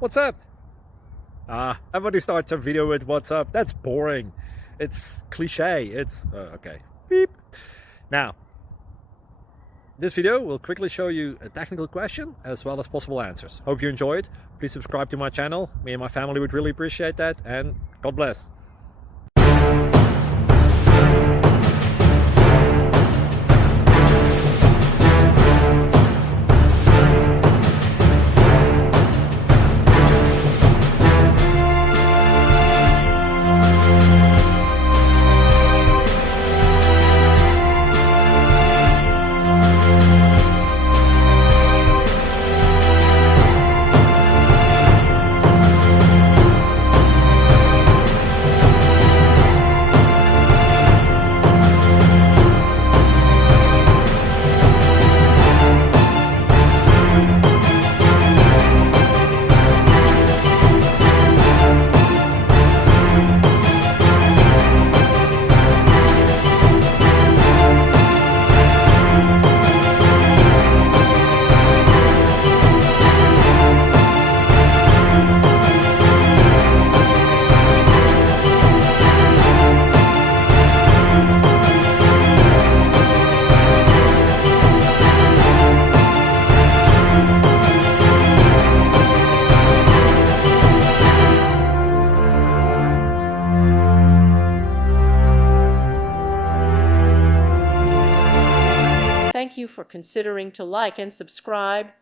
What's up? Everybody starts a video with what's up. That's boring. It's cliche. It's okay. Beep. Now, this video will quickly show you a technical question as well as possible answers. Hope you enjoyed. Please subscribe to my channel. Me and my family would really appreciate that, and God bless. Thank you for considering to like and subscribe.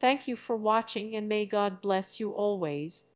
Thank you for watching, and may God bless you always.